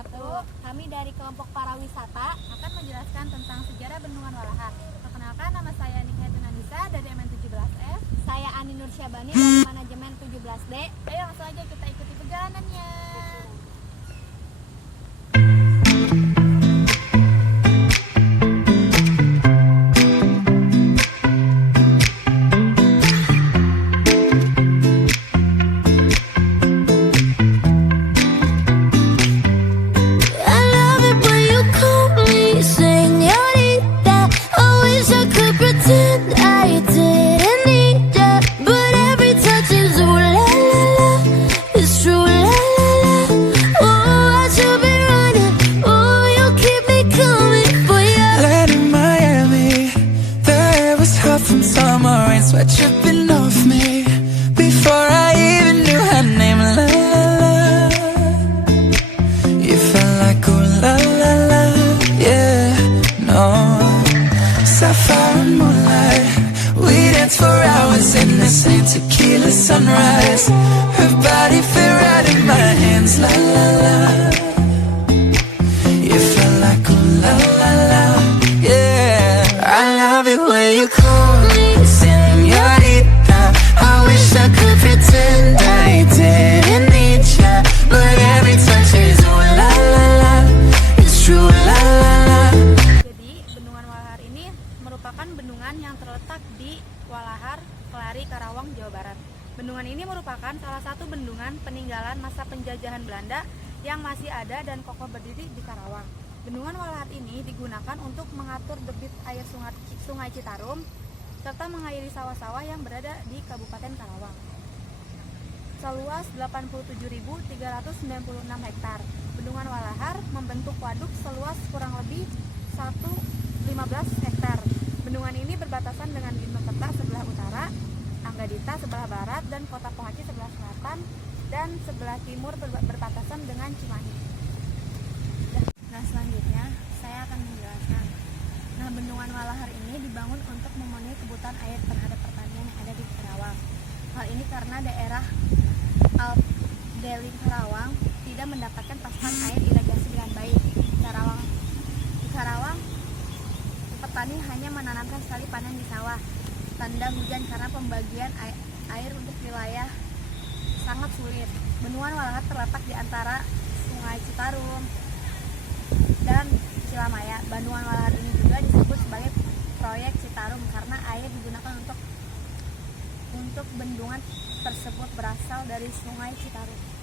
wabarakatuh. Kami dari kelompok para wisata akan menjelaskan tentang sejarah Bendungan Walahar. Perkenalkan, nama saya Nika Tunanisa dari MN17F. Saya Ani Nur Syabani dari manajemen 17D. Ayo langsung aja kita ikuti perjalanannya. Sweat dripping off me before I even knew her name. La la la, you felt like ooh la la la, yeah, no. Sapphire and moonlight, we danced for hours in the same tequila sunrise. Her body fit right in my hands. La la la, you felt like ooh la la la, yeah. I love it when you call me señorita. I wish I could pretend I didn't need ya, but every touch is ooh la la la, it's true la la la. Jadi, Bendungan Walahar ini merupakan bendungan yang terletak di Walahar, Kelari, Karawang, Jawa Barat. Bendungan ini merupakan salah satu bendungan peninggalan masa penjajahan Belanda yang masih ada dan kokoh berdiri di Karawang. Bendungan Walahar ini digunakan untuk mengatur debit air Sungai Citarum serta mengairi sawah-sawah yang berada di Kabupaten Karawang. Seluas 87.396 hektar, Bendungan Walahar membentuk waduk seluas kurang lebih 115 hektar. Bendungan ini berbatasan dengan Ginoketa sebelah utara, Anggadita sebelah barat, dan Kota Pohaci sebelah selatan, dan sebelah timur berbatasan dengan Cimahi. Nah, selanjutnya saya akan menjelaskan. Nah, Bendungan Walahar ini dibangun untuk memenuhi kebutuhan air terhadap pertanian yang ada di Karawang. Hal ini karena daerah Alp-Delin Karawang tidak mendapatkan pasokan air irigasi dengan baik. Di Karawang, petani hanya menanamkan sekali panen di sawah tanda hujan karena pembagian air untuk wilayah sangat sulit. Bendungan Walahar terletak di antara Sungai Citarum dan Cilamaya. Bendungan Walahar ini juga disebut sebagai proyek Citarum karena air digunakan untuk bendungan tersebut berasal dari Sungai Citarum.